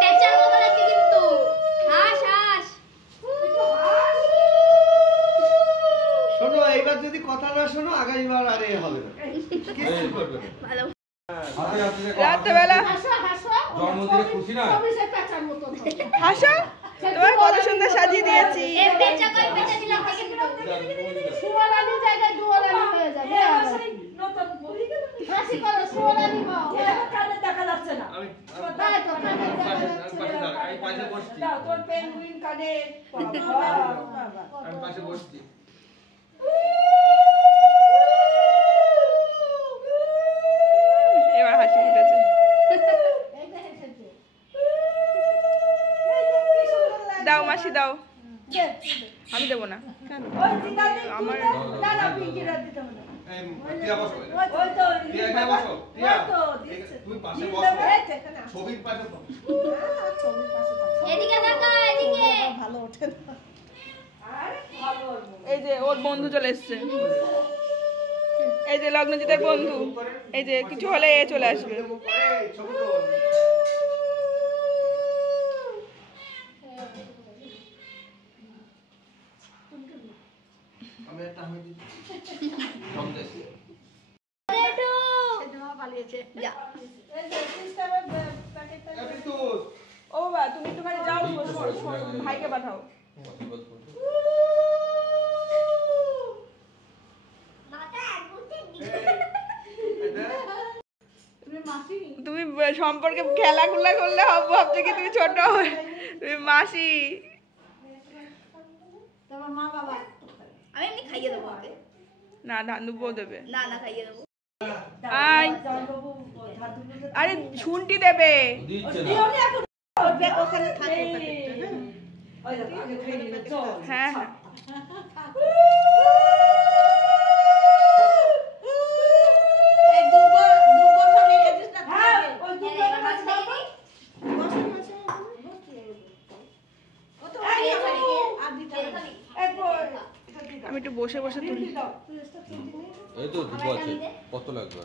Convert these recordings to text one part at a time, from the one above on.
পেঁচার মতো লাগছে কিন্তু। হাস হাস। শোনো, এইবার যদি কথা না শোনো আগামীবার আর এ হবে না। ভালো। রাত্রেবেলা জন্মদিনে খুশি না? হাসো, তোমার কত সুন্দর সাজিয়ে দিয়েছি। এই পেঁচা কই পেঁচা দিলাম কিন্তু। সুয়ালানি জায়গায় দুয়ালানি হয়ে যাবে। নতুন বলি কেন? হাসি করো, সুয়ালানি হও। কানে দেখা যাচ্ছে না। আমি তাই তো কানে দেখা যাচ্ছে না। আমি পাশে বসছি। দাও তোর পেঙ্গুইন কানে। আমি পাশে বসছি। এবার হাসি ফুটেছে। এইটা হেসেছে। দাও মাসি দাও। দে। আমি দেবো না। ওই দিদা দিদি আমার না না পিঙ্কিরা দিতে হবে না। এই টিয়া বসো। ওই তো টিয়া এখানে বসো। টিয়া ওই তো দিচ্ছে। তুমি পাশে দিদি বসো। দেবে, এই তো এখানে আসো। ছবির পাশে বসো। ছবির পাশে থাকো। এদিকে তাকা, এদিকে। ভালো ওঠে না। আরে ভালো ওঠে। এই যে ওর বন্ধু চলে এসছে। এই যে লগ্নজিতের বন্ধু। এই যে কিছু হলে এ চলে আসবে। এই ছবি তো আমি একটা আমি দিচ্ছি। সন্দেশ। একটু। সেদিনও পালিয়েছে। যা। এই যে সিস্টেমের প্যাকেটটা এ বিট্টু, ও বাবা তুমি একটুখানি যাও, ভাইকে পাঠাও। তুমি মাসি তুমি সম্পর্কে খেলাধুলা করলে হবে, ভাবছো কি তুমি ছোট? তুমি মাসি। তোমার মা বাবা আমি এমনি খাইয়ে দেবো ওকে। না ধান দুপো দেবে। না না খাইয়ে দেবো। আই জয়বাবু ধাতুগুলো আরে শুনটি দেবে। দিচ্ছে না। দিও না এখন ওখানে থাকে প্যাকেটটা হ্যাঁ ওই দেখো আগে খেয়ে নিলে চল হ্যাঁ হ্যাঁ এই দুবো সব রেখে দিস না হ্যাঁ ওই দুবো মাছ দাও তো বসে বসে কত এই আর দিতে হবে এই আমি একটু বসে বসে তুলি। দাও তুই এটা তুলতে নে এই তো দুটো আছে। কত লাগবে?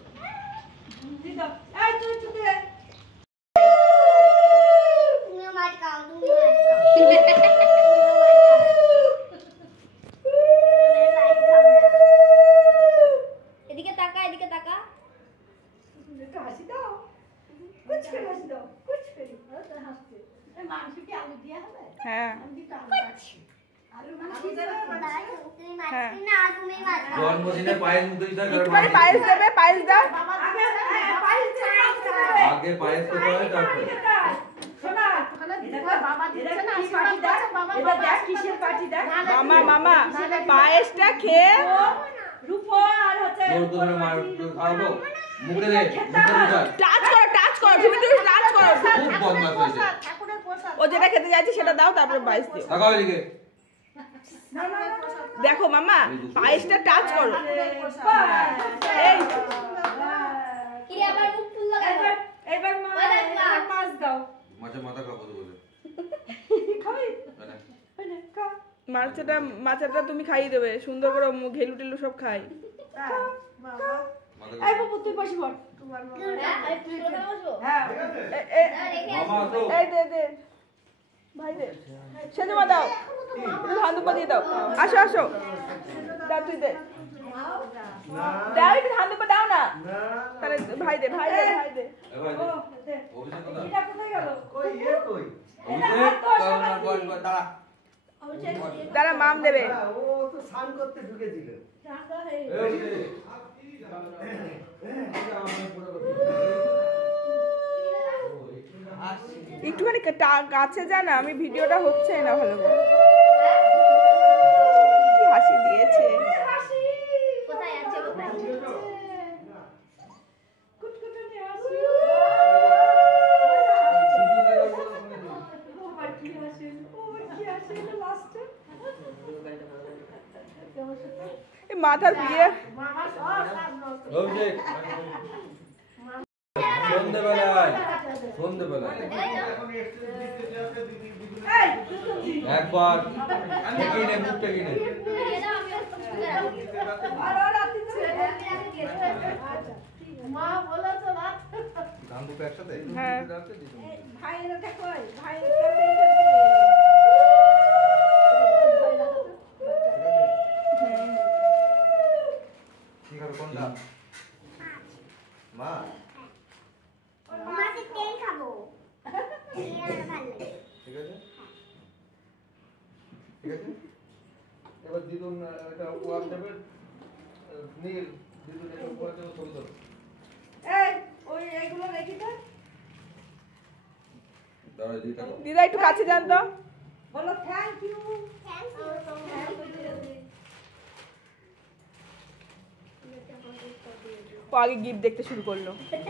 দি দাও এই তুই তুই দে তুমিও মাছ খাও, তুমিও মাছ খাও। এদিকে তাকা, এদিকে তাকা। একটু হাসি দাও কুচ করে হাসি দাও কুচ করে তো হাসছে এই মাংস কি আলু দিয়া হবে হ্যাঁ আমি দিতে আলু মাংস দেবে তুমি মাছ হ্যাঁ। না, তুমি মাছ খাও। জন্মদিনে পায়েস মুখে দিতে হয়, একটুখানি পায়েস দেবে, পায়েস দাও। আগে পায়েস দিয়ে আগে পায়েস খেতে হয় তারপরে। শোনা বাবা দিচ্ছে না পার্টি দাও বাবা এবার দেখ কিসের পার্টি দেখ মামা মামা পায়েসটা খেয়ে রূপো আর হচ্ছে জোর করে মার খাওয়াবো। মুখে দে, মুখে দিতে হয়। টাচ করো তুমি একটু টাচ করো। খুব বদমাশ হয়েছে। ঠাকুরের প্রসাদ ও যেটা খেতে চাইছে সেটা দাও, তারপরে পায়েস দিও। তাকাও এদিকে। না না দেখো মামা পায়েসটা টাচ করো। এই কি আবার মুখ ফুল লাগাবো? এবার মাছ দাও মাছের মাথা খাবো তো বলে। খাবি মানে খা মাছটা তুমি খাইয়ে দেবে সুন্দর করে, ঘেলু টেলু সব খাই। বাবা মাথা এই খাবো। বাবু তুই বসে পড় তোমার বাবা আমি পুরোটা বসবো? হ্যাঁ মামা আসো। এই দে ভাই দে, সেজমা দাও, একটু ধান দুপা দিয়ে দাও। আসো আসো দাও, তুই দে, দাও একটু ধান দুপা দাও না। তাহলে ভাই দে। এ ভাই দে। অভিষেক কোথায়? এটা কোথায় গেল কই কই? অভিষেক, বল, দাঁড়া। দাঁড়া মাম দেবে। ও তো স্নান করতে ঢুকেছিল। এই অভিষেক। একটুখানি কাছে যা না, আমি ভিডিওটা হচ্ছে না ভালো করে। কি হাসি দিয়েছে। কোথায় আছে, কোথায়? কুটকুটে হাসি ও মার কি হাসি লাস্টে এই মাথার বিয়ে। মামা সব নষ্ট অভিষেক। সন্ধ্যেবেলায় এখন একটু দিতে যাবে দিদি দিদি। এই তুই একবার ঠেকিয়ে নে, মুখ ঠেকিয়ে নে। দিয়ে দাও, আমি ওকে আর রাতে তো মা বলো তো রাত ধান দুটো একসাথে হ্যাঁ। ভাইয়েরা দেখো ভাই কি খাবে কোনটা মা মাছের তেল খাবো তেল আমার ভালো লাগে ঠিক আছে ঠিক আছে এবার দিদুন এটা হোয়াটসঅ্যাপে নীল দিদুন এটা হোয়াটসঅ্যাপে ছবি তোলো এই ওই এইগুলো রেখে দে দাঁড়া দিটা দিদা একটু কাছে যান তো। বলো থ্যাংক ইউ থ্যাংক ইউ ও আগে গিফট দেখতে শুরু করলো।